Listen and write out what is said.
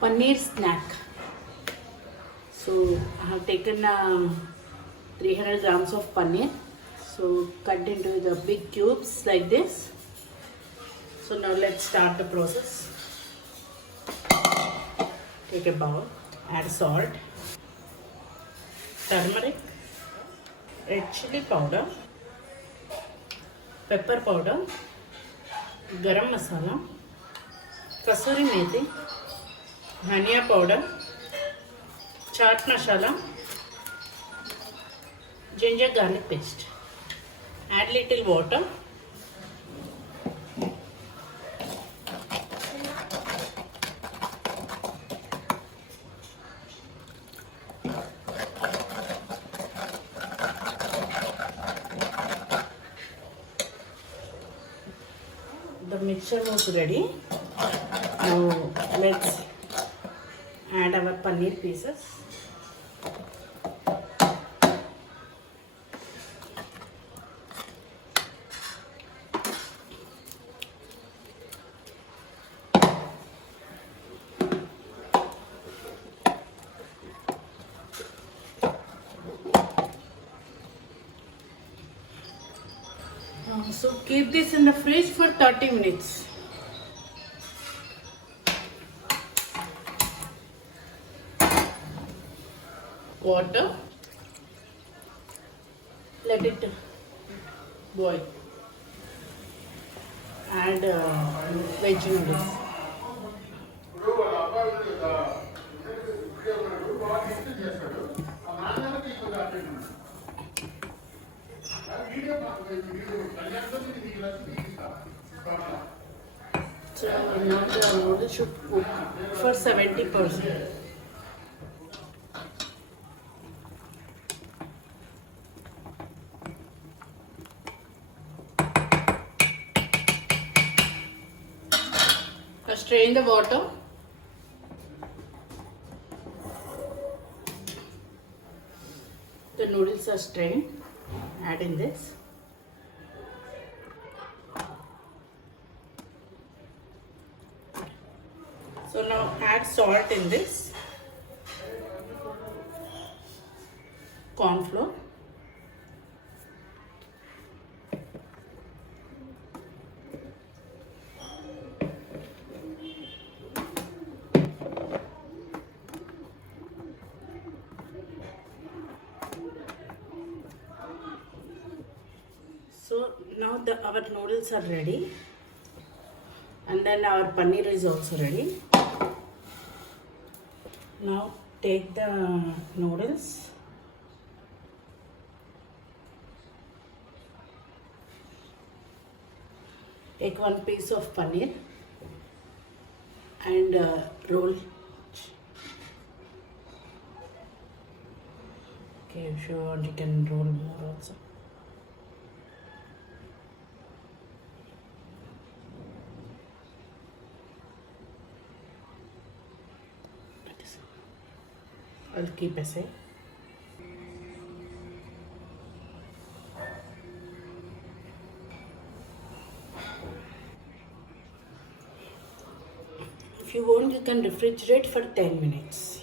Paneer snack. So I have taken 300 grams of paneer. So cut into the big cubes like this. So now let's start the process. Take a bowl, add salt, turmeric, red chili powder, pepper powder, garam masala, kasuri methi, dhania powder, chaat masala, ginger garlic paste. Add little water. The mixture was ready. Now let's add our paneer pieces. So keep this in the fridge for 30 minutes. Water. Let it boil. Add veg noodles. So now the noodles should cook for 70%. Now strain the water. The noodles are strained. Add in this. So now add salt in this. Corn flour. So now our noodles are ready, and then our paneer is also ready. Now take the noodles, take one piece of paneer and roll. Okay, if you want you can roll more also. I'll keep aside. If you want, you can refrigerate for 10 minutes.